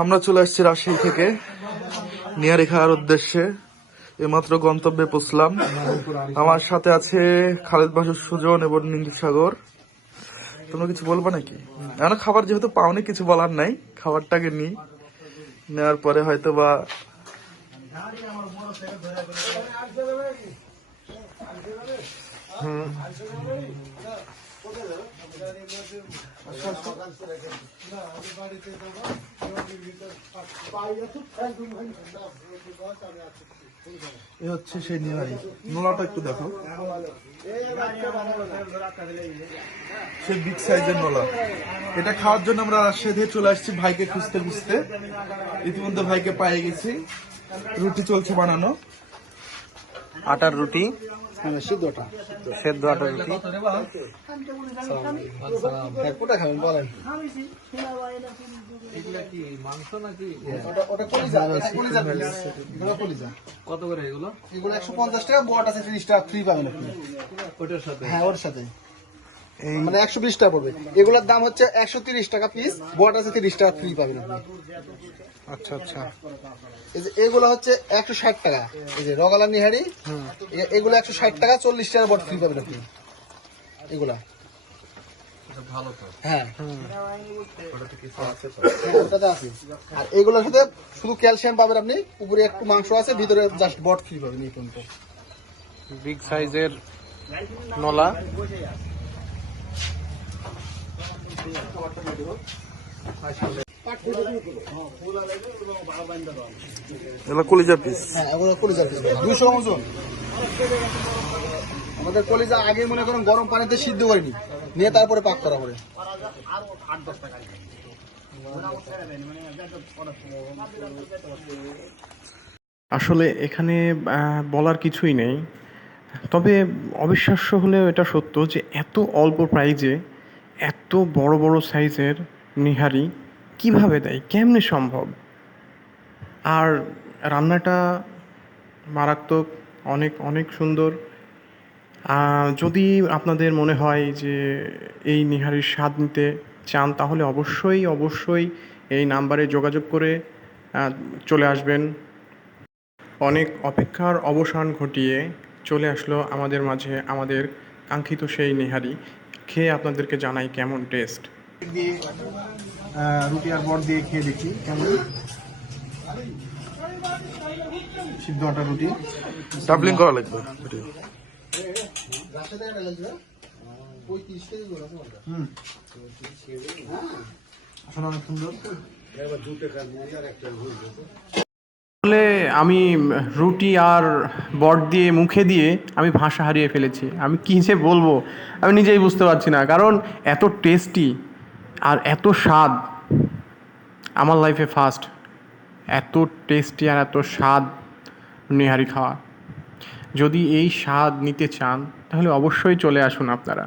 আমরা চলে আসছি রাজশাহী থেকে। নিয়ারি খাওয়ার উদ্দেশ্যে এইমাত্র গন্তব্যে পৌঁছলাম। আমার সাথে আছে খালেদ বাসুর সুজন এবং নিন্দু সাগর। তোমরা কিছু বলব নাকি? এখন খাবার যেহেতু পাওনি, কিছু বলার নাই। খাবারটাকে নিই। নেওয়ার পরে হয়তো বা এ হচ্ছে সেই নিহারি নোলাটা একটু দেখো। সেই বিগ সাইজের নোলা। এটা খাওয়ার জন্য আমরা রাজশাহী চলে আসছি ভাইকে খুঁজতে খুঁজতে। ইতিমধ্যে ভাইকে পেয়ে গেছি। রুটি চলছে বানানো। আটার রুটি। সিদ্ধটা। সেদ্ধ রুটি। কোটা খাবেন বলেন? কলিজা। কত করে এগুলো? এগুলো একশো পঞ্চাশ টাকা বট আছে তিরিশ টাকা ফ্রি পাবেন আপনি। ওইটার সাথে? হ্যাঁ ওর সাথে। মানে একশো বিশ টাকা পড়বে। এগুলোর দাম হচ্ছে একশো তিরিশ টাকা পিস বট আছে তিরিশ টাকা ফ্রি পাবেন আপনি। আচ্ছা আচ্ছা। এই যে এগুলো হচ্ছে একশো ষাট টাকা। এই যে রগালা নিহারি এগুলো একশো ষাট টাকা চল্লিশ টাকা বট ফ্রি পাবেন আপনি। এগুলা। হ্যাঁ। হ্যাঁ, আর এগুলোর সাথে শুধু ক্যালসিয়াম পাবেন আপনি উপরে একটু মাংস আছে ভিতরে জাস্ট বট ফ্রি পাবেন এই পর্যন্ত। বিগ সাইজের নলা। এগুলো কলিজা পিস হ্যাঁ এগুলো কলিজার পিস দুইশো ওজন। আমাদের কলিজা আগে মনে করেন গরম পানিতে সিদ্ধ করিনি নিয়ে তারপরে পাক করা পরে আসলে এখানে বলার কিছুই নেই। তবে অবিশ্বাস্য হলেও এটা সত্য যে এত অল্প প্রাইজে এত বড় বড় সাইজের নিহারি কীভাবে দেয়? কেমনে সম্ভব? আর রান্নাটা মারাত্মক, অনেক অনেক সুন্দর। যদি আপনাদের মনে হয় যে এই নিহারির স্বাদ নিতে চান, তাহলে অবশ্যই অবশ্যই এই নাম্বারে যোগাযোগ করে চলে আসবেন। অনেক অপেক্ষার অবসান ঘটিয়ে চলে আসলো আমাদের মাঝে আমাদের কাঙ্ক্ষিত সেই নেহারি। খেয়ে আপনাদেরকে জানাই কেমন টেস্ট। রুটি আর বট দিয়ে খেয়ে দেখি কেমন? সিদ্ধ আটা রুটি। ডাবলিং করা লাগবে। হুম। আসলে অনেক সুন্দর। আসলে আমি রুটি আর বট দিয়ে মুখে দিয়ে আমি ভাষা হারিয়ে ফেলেছি। আমি কী যে বলব আমি নিজেই বুঝতে পারছি না। কারণ এত টেস্টি আর এত স্বাদ আমার লাইফে ফার্স্ট এত টেস্টি আর এত স্বাদ নেহারি খাওয়া। যদি এই স্বাদ নিতে চান তাহলে অবশ্যই চলে আসুন আপনারা।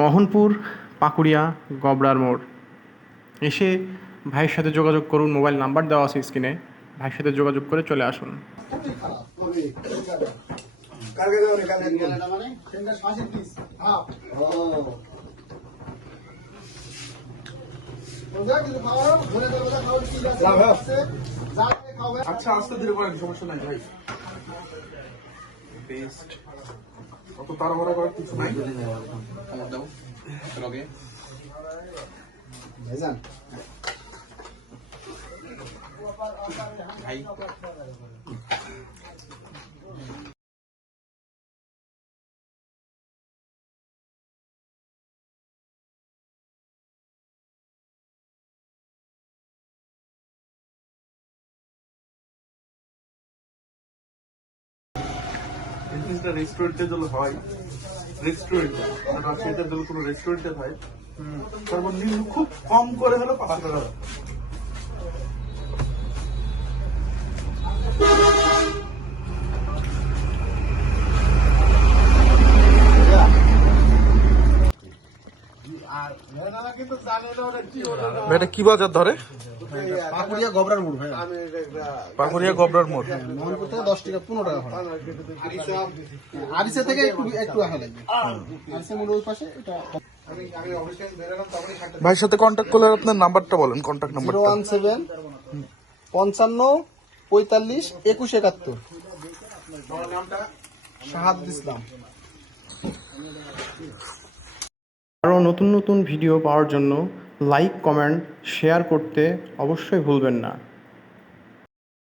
মোহনপুর পাকুড়িয়া গবড়ার মোড়। এসে ভাইয়ের সাথে যোগাযোগ করুন মোবাইল নাম্বার দেওয়া আছে স্ক্রিনে ভাইয়ের সাথে যোগাযোগ করে চলে আসুন। কালকে দেবো কালকে মানে সেন্টার ফাঁসির পিস হাফ আচ্ছা আস্তে ধীরে করেন, সমস্যা নাই, ভাই। টেস্ট অত তাড়াহুড়া করার কিছু নাই। ভেজান এই জিনিসটা রেস্টুরেন্টে যদি হয়। রেস্টুরেন্টে রাজশাহীতে যদি কোনো রেস্টুরেন্টে হয়। সর্বনিম্ন খুব কম করে হলো পাঁচশো টাকা এটা কি বাজার ধরে? পাকুড়িয়া গবরার মোড় ভাই। পাকুড়িয়া গবরার মোড়। মোহনপুর থেকে দশ টাকা পনেরো টাকা ভাড়া। আরিসা থেকে একটু একটু আসা লাগবে। আরিসা মোড় ওই পাশে এটা ভাইয়ের সাথে কন্ট্যাক্ট করলে আপনার নাম্বারটা বলেন কন্ট্যাক্ট জিরো নাম্বারটা ওয়ান সেভেন পঞ্চান্ন পঁয়তাল্লিশ একুশ একাত্তর। শাহাদ ইসলাম। আরও নতুন নতুন ভিডিও পাওয়ার জন্য লাইক কমেন্ট শেয়ার করতে অবশ্যই ভুলবেন না।